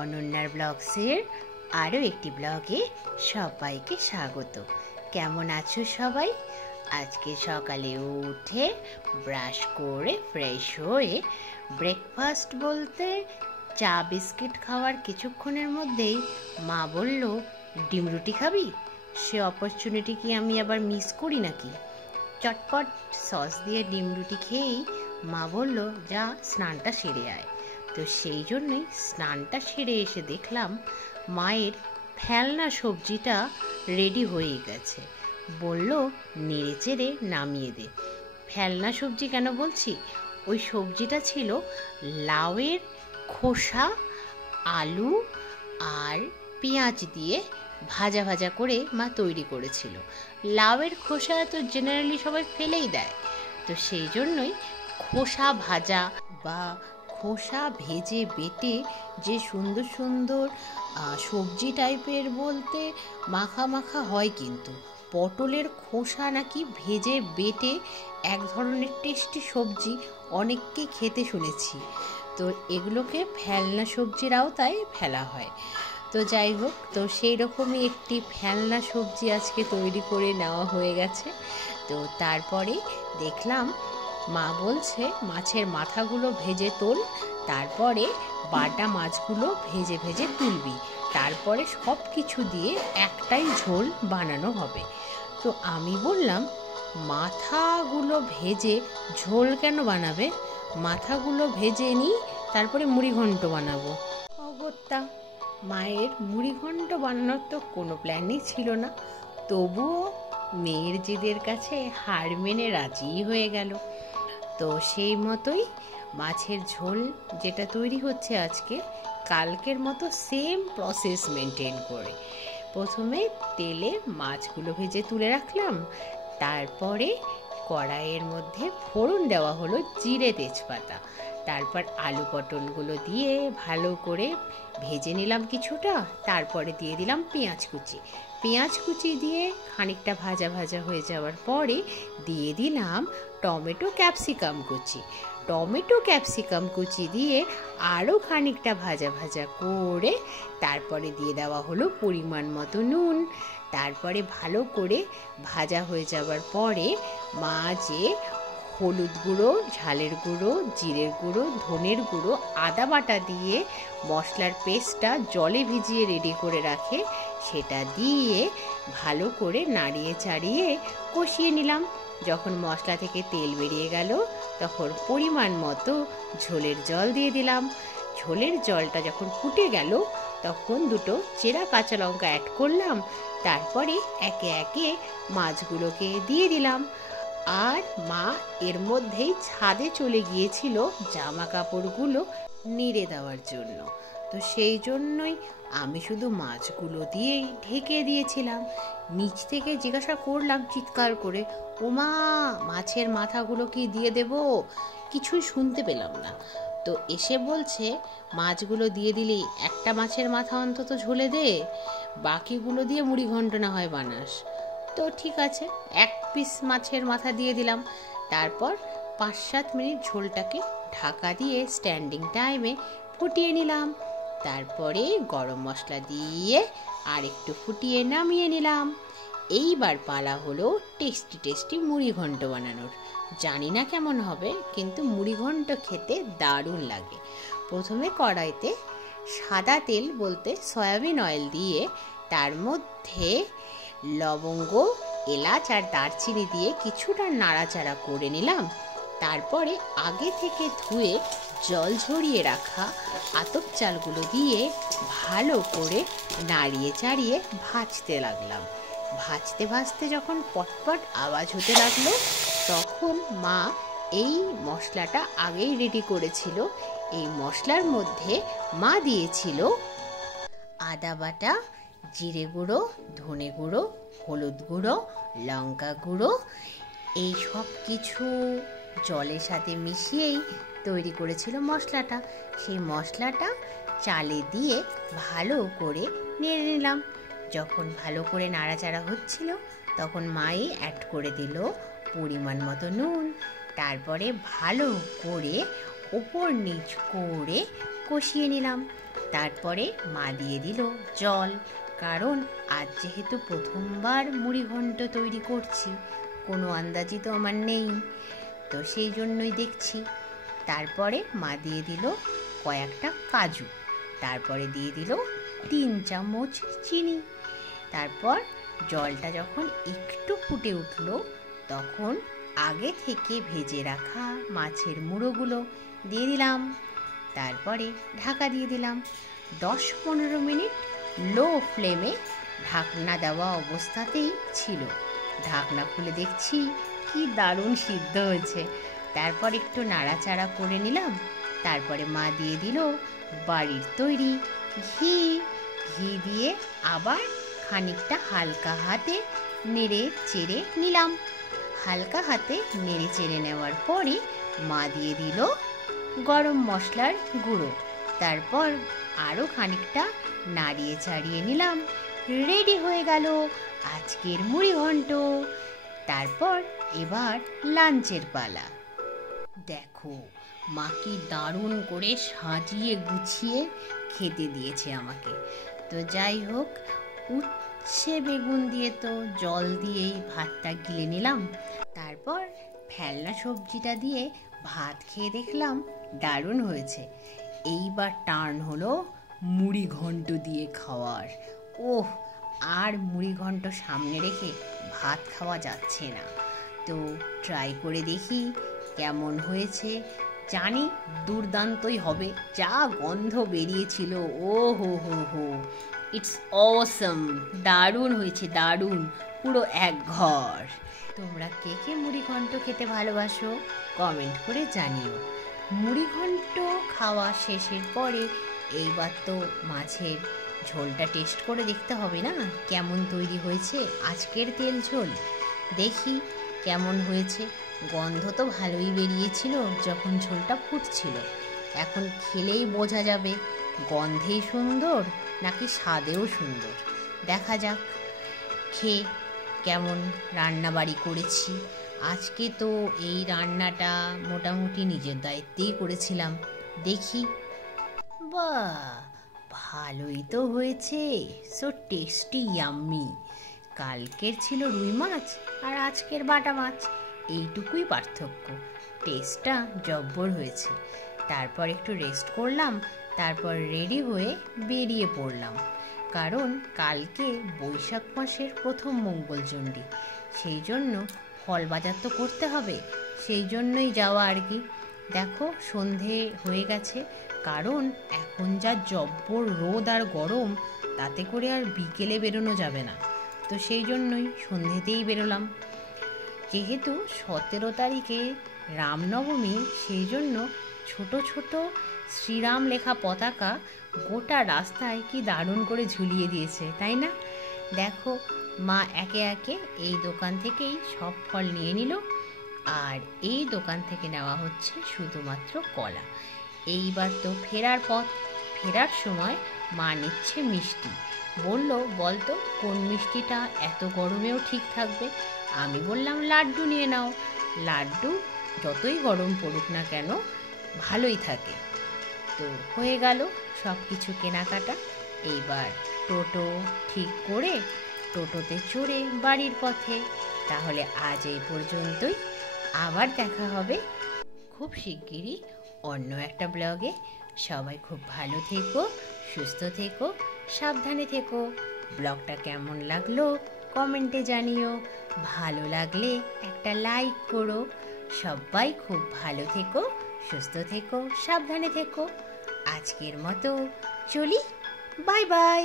অনন্যার ব্লগসের আরও একটি ব্লগে সবাইকে স্বাগত। কেমন আছো সবাই? আজকে সকালে উঠে ব্রাশ করে ফ্রেশ হয়ে ব্রেকফাস্ট বলতে চা বিস্কিট খাওয়ার কিছুক্ষণের মধ্যেই মা বলল, ডিম রুটি খাবি? সে অপরচুনিটি কি আমি আবার মিস করি নাকি? চটপট সস দিয়ে ডিম রুটি খেয়েই মা বলল, যা স্নানটা সেরে আয়। তো সেই জন্যই স্নানটা সেরে এসে দেখলাম মায়ের ফেলনা সবজিটা রেডি হয়ে গেছে। বলল, নেড়ে চেড়ে নামিয়ে দে। ফেলনা সবজি কেন বলছি? ওই সবজিটা ছিল লাউয়ের খোসা, আলু আর পেঁয়াজ দিয়ে ভাজা ভাজা করে মা তৈরি করেছিল। লাউয়ের খোসা তো জেনারেলি সবাই ফেলেই দেয়, তো সেই জন্যই খোসা ভাজা বা খোসা ভেজে বেটে যে সুন্দর সুন্দর সবজি টাইপের বলতে মাখা মাখা হয়, কিন্তু পটলের খোসা নাকি ভেজে বেটে এক ধরনের টেস্টি সবজি, অনেককে খেতে শুনেছি। তো এগুলোকে ফেলনা সবজির আওতায় ফেলা হয়। তো যাই হোক, তো সেই রকমই একটি ফেলনা সবজি আজকে তৈরি করে নেওয়া হয়ে গেছে। তো তারপরে দেখলাম মা বলছে, মাছের মাথাগুলো ভেজে তোল, তারপরে বাটা মাছগুলো ভেজে ভেজে তুলবি, তারপরে সব কিছু দিয়ে একটাই ঝোল বানানো হবে। তো আমি বললাম, মাথাগুলো ভেজে ঝোল কেন বানাবে? মাথাগুলো ভেজে নিই, তারপরে মুড়িঘণ্ট বানাবো। অগত্যা মায়ের মুড়িঘণ্ট বানানোর তো কোনো প্ল্যানই ছিল না, তবুও মেয়ের জেদের কাছে হার মেনে রাজি হয়ে গেল। তো সেই মতোই মাছের ঝোল যেটা তৈরি হচ্ছে আজকে, কালকের মতো সেম প্রসেস মেনটেন করে প্রথমে তেলে মাছগুলো ভেজে তুলে রাখলাম, তারপরে কড়াইয়ের মধ্যে ফোড়ন দেওয়া হলো জিরে তেজপাতা, তারপর আলু পটলগুলো দিয়ে ভালো করে ভেজে নিলাম কিছুটা, তারপরে দিয়ে দিলাম পেঁয়াজ কুচি দিয়ে খানিকটা ভাজা ভাজা হয়ে যাওয়ার পরে দিয়ে দিলাম টমেটো ক্যাপসিকাম কুচি দিয়ে আরও খানিকটা ভাজা ভাজা করে তারপরে দিয়ে দেওয়া হলো পরিমাণ মতো নুন। তারপরে ভালো করে ভাজা হয়ে যাওয়ার পরে মা যে হলুদ গুঁড়ো, ঝালের গুঁড়ো, জিরের গুঁড়ো, ধনের গুঁড়ো, আদা বাটা দিয়ে মশলার পেস্টটা জলে ভিজিয়ে রেডি করে রাখে, সেটা দিয়ে ভালো করে নাড়িয়ে চাড়িয়ে কষিয়ে নিলাম। যখন মশলা থেকে তেল বেরিয়ে গেল, তখন পরিমাণ মতো ঝোলের জল দিয়ে দিলাম। ঝোলের জলটা যখন ফুটে গেল, তখন দুটো চেরা কাঁচা লঙ্কা অ্যাড করলাম, তারপরে একে একে মাছগুলোকে দিয়ে দিলাম। আর মা এর মধ্যেই ছাদে চলে গিয়েছিল জামা কাপড়গুলো নেড়ে দেওয়ার জন্য। তো সেই জন্যই আমি শুধু মাছগুলো দিয়েই ঢেকে দিয়েছিলাম। নিচ থেকে জিজ্ঞাসা করলাম চিৎকার করে, ওমা, মাছের মাথাগুলো কি দিয়ে দেব? কিছুই শুনতে পেলাম না। তো এসে বলছে, মাছগুলো দিয়ে দিলেই একটা মাছের মাথা অন্তত ঝোলে দে, বাকিগুলো দিয়ে মুড়িঘণ্ট না হয় বানাস। তো ঠিক আছে, এক পিস মাছের মাথা দিয়ে দিলাম। তারপর 5-7 মিনিট ঝোলটাকে ঢাকা দিয়ে স্ট্যান্ডিং টাইমে ফুটিয়ে নিলাম। তারপরে গরম মশলা দিয়ে আর একটু ফুটিয়ে নামিয়ে নিলাম। এইবার পালা হলো টেস্টি মুড়িঘণ্ট বানানোর। জানি না কেমন হবে, কিন্তু মুড়িঘণ্ট খেতে দারুণ লাগে। প্রথমে কড়াইতে সাদা তেল বলতে সয়াবিন অয়েল দিয়ে তার মধ্যে লবঙ্গ, এলাচ আর দারচিনি দিয়ে কিছুটা নাড়াচাড়া করে নিলাম। তারপরে আগে থেকে ধুয়ে জল ঝরিয়ে রাখা আতপ চালগুলো দিয়ে ভালো করে নাড়িয়ে চাড়িয়ে ভাজতে লাগলাম। ভাজতে ভাজতে যখন পটপট আওয়াজ হতে লাগলো, তখন মা এই মশলাটা আগেই রেডি করেছিল। এই মশলার মধ্যে মা দিয়েছিল আদা বাটা, জিরে গুঁড়ো, ধনে গুঁড়ো, হলুদ গুঁড়ো, লঙ্কা গুঁড়ো, এই সব কিছু জলের সাথে মিশিয়েই তৈরি করেছিল মশলাটা। সেই মশলাটা চালে দিয়ে ভালো করে নেড়ে নিলাম। যখন ভালো করে নাড়াচাড়া হচ্ছিল, তখন মাই অ্যাড করে দিল পরিমাণ মতো নুন। তারপরে ভালো করে ওপর নিচ করে কষিয়ে নিলাম। তারপরে মা দিয়ে দিল জল, কারণ আজ যেহেতু প্রথমবার মুড়ি ঘন্ট তৈরি করছি, কোনো আন্দাজই তো আমার নেই, তো সেই জন্যই দেখছি। তারপরে মা দিয়ে দিল কয়েকটা কাজু, তারপরে দিয়ে দিল 3 চামচ চিনি। তারপর জলটা যখন একটু ফুটে উঠল, তখন আগে থেকে ভেজে রাখা মাছের মুড়োগুলো দিয়ে দিলাম। তারপরে ঢাকা দিয়ে দিলাম। 10-15 মিনিট লো ফ্লেমে ঢাকনা দেওয়া অবস্থাতেই ছিল। ঢাকনা খুলে দেখছি কি দারুণ সিদ্ধ হয়েছে। তারপর একটু নাড়াচাড়া করে নিলাম। তারপরে মা দিয়ে দিল বাড়ির তৈরি ঘি। ঘি দিয়ে আবার খানিকটা হালকা হাতে নেড়ে চেড়ে নিলাম। হালকা হাতে নেড়ে চেড়ে নেওয়ার পরে মা দিয়ে দিল গরম মশলার গুঁড়ো। তারপর আরও খানিকটা নাড়িয়ে চাড়িয়ে নিলাম। রেডি হয়ে গেল আজকের মুড়ি ঘন্ট। তারপর এবার লাঞ্চের পালা। দেখো মা কি দারুণ করে সাজিয়ে গুছিয়ে খেতে দিয়েছে আমাকে। তো যাই হোক, উচ্ছে বেগুন দিয়ে তো জল দিয়েই ভাতটা গিলে নিলাম। তারপর ফেলনা সবজিটা দিয়ে ভাত খেয়ে দেখলাম দারুণ হয়েছে। এইবার টার্ন হলো মুড়ি ঘন্ট দিয়ে খাওয়ার। ওহ, আর মুড়ি ঘন্ট সামনে রেখে ভাত খাওয়া যাচ্ছে না। তো ট্রাই করে দেখি কেমন হয়েছে। জানি দুর্দান্তই হবে, যা গন্ধ বেরিয়েছিল, ও হো হো হো, ইটস অসম, দারুণ হয়েছে, দারুণ, পুরো এক ঘর। তোমরা কে কে মুড়ি ঘন্ট খেতে ভালোবাসো কমেন্ট করে জানিও। মুড়ি ঘন্ট খাওয়া শেষের পরে এইবার তো মাছের ঝোলটা টেস্ট করে দেখতে হবে না কেমন তৈরি হয়েছে আজকের তেল ঝোল। দেখি কেমন হয়েছে। গন্ধ তো ভালোই বেরিয়েছিল যখন ঝোলটা ফুটছিল। এখন খেলেই বোঝা যাবে গন্ধেই সুন্দর নাকি স্বাদেও সুন্দর। দেখা যাক খেয়ে কেমন রান্নাবাড়ি করেছি। আজকে তো এই রান্নাটা মোটামুটি নিজের দায়িত্বেই করেছিলাম। দেখি, বাহ, ভালোই তো হয়েছে, সো টেস্টি, ইয়াম্মি। কালকের ছিল রুই মাছ আর আজকের বাটা মাছ, এইটুকুই পার্থক্য। টেস্টটা জব্বর হয়েছে। তারপর একটু রেস্ট করলাম। তারপর রেডি হয়ে বেরিয়ে পড়লাম, কারণ কালকে বৈশাখ মাসের প্রথম মঙ্গলচণ্ডী, সেই জন্য ফল বাজার তো করতে হবে, সেই জন্যই যাওয়া আর কি। দেখো সন্ধে হয়ে গেছে, কারণ এখন যা জব্বর রোদ আর গরম, তাতে করে আর বিকেলে বেরোনো যাবে না। তো সেই জন্যই সন্ধেতেই বেরোলাম। যেহেতু 17 তারিখে রামনবমী, সেই জন্য ছোট ছোট শ্রীরাম লেখা পতাকা গোটা রাস্তায় কি দারুণ করে ঝুলিয়ে দিয়েছে, তাই না? দেখো মা একে একে এই দোকান থেকেই সব ফল নিয়ে নিল, আর এই দোকান থেকে নেওয়া হচ্ছে শুধুমাত্র কলা। এইবার তো ফেরার পথ। ফেরার সময় মা নিচ্ছে মিষ্টি। বলল, বলতো কোন মিষ্টিটা এত গরমেও ঠিক থাকবে? আমি বললাম লাড্ডু নিয়ে নাও। লাড্ডু যতই গরম পড়ুক না কেন ভালোই থাকে। তো হয়ে গেল সব কিছু কেনাকাটা। এইবার টোটো ঠিক করে টোটোতে চড়ে বাড়ির পথে। তাহলে আজ এই পর্যন্তই, আবার দেখা হবে খুব শিগগিরই অন্য একটা ব্লগে। সবাই খুব ভালো থেকো, সুস্থ থেকো, সাবধানে থেকো। ব্লগটা কেমন লাগলো কমেন্টে জানিও। ভালো লাগলে একটা লাইক করো। সবাই খুব ভালো থেকো, সুস্থ থেকো, সাবধানে থেকো। আজকের মতো চলি, বাই বাই।